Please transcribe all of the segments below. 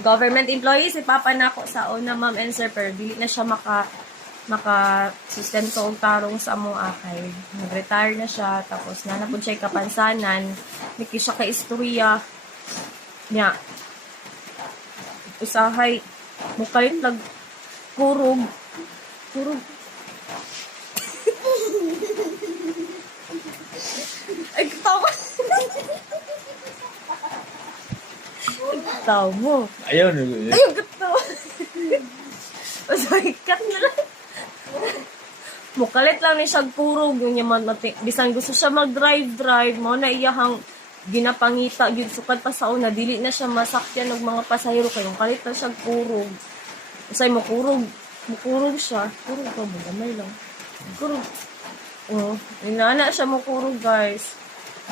government employee, si Papa na ako sa una, ma'am and sir, pero dili na siya sustento og tarong sa among akay. Nag-retire na siya, tapos nanapod siya kapansanan, niki siya ka istorya niya. Usahay, mukalit lag kurog. Ay, katawa. Ay, katawa mo. Ayaw, Ayun, katawa. Sorry, cut na lang. Mukalit lang ni siya kurog. Yung yaman, bisan gusto siya mag-drive, mo na iyahang ginapangita, yun sukat pa sa una, dili na siya masakyan ng mga pasahero kayong kalit na siya kurog. Usay mo kurog siya. Kurog ka mo, gamay lang. Kurog. Oh, inana siya mo kurog, guys.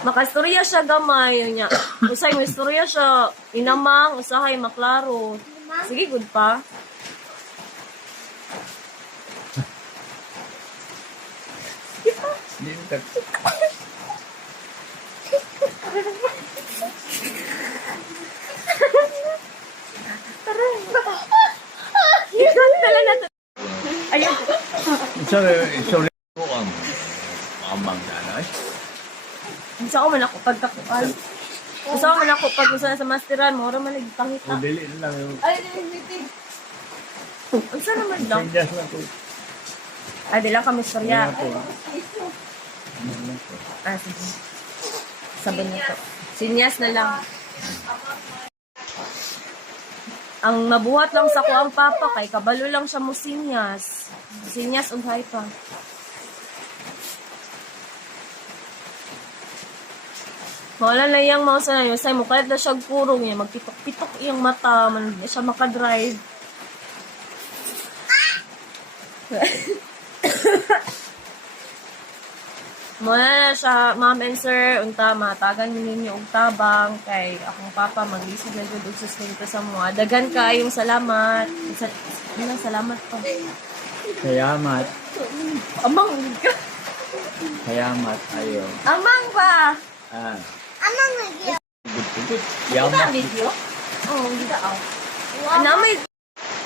Makastorya siya gamay, yun niya. Usay mo istorya siya, inamang, usahay, maklaro. Sige, good pa. Hindi ka. Ayun. Sorry ko ang amang nanay. Gusto ko man ako pagkakuan. Gusto ko man ako pag gusto na sa masteran, mora man nagpangita. O, dili na lang yung Ay, unsa naman daw? changes na ko. Ay, di lang kami storya. Ano po? Ah, sige. Sabi niya to. Sinyas na lang. Ang nabuhat lang sa ko ang papa, kay kabalo lang siya mo sinyas. Sinyas og hay pa. Wala na iyang mouse na yun. Say mo, kahit na siya kurong niya, magpitok-pitok iyang mata, man siya makadrive. Muna na siya, ma'am and sir, unta, matagan ninyo og tabang, kay akong papa, maglisod na dyan og sustento sa mga. Dagan ka, yung salamat. Salamat pa. Kayamat. Amang ka. Kayamat. Ayaw. Amang ba? Ah. Amang video. Good. Ito Yamat. video? Oo, hindi ka out. Anamay.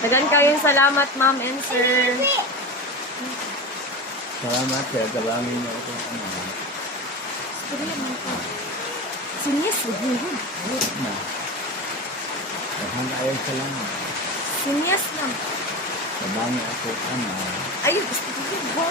Dagan kayong salamat, ma'am and sir. Salamat sir. Dalangin niyo ako. Sinyas, huwag Na. Dahan ayaw salamat. Sinyas lang. Dalangin ako. Ayun, gusto ko yun, ha?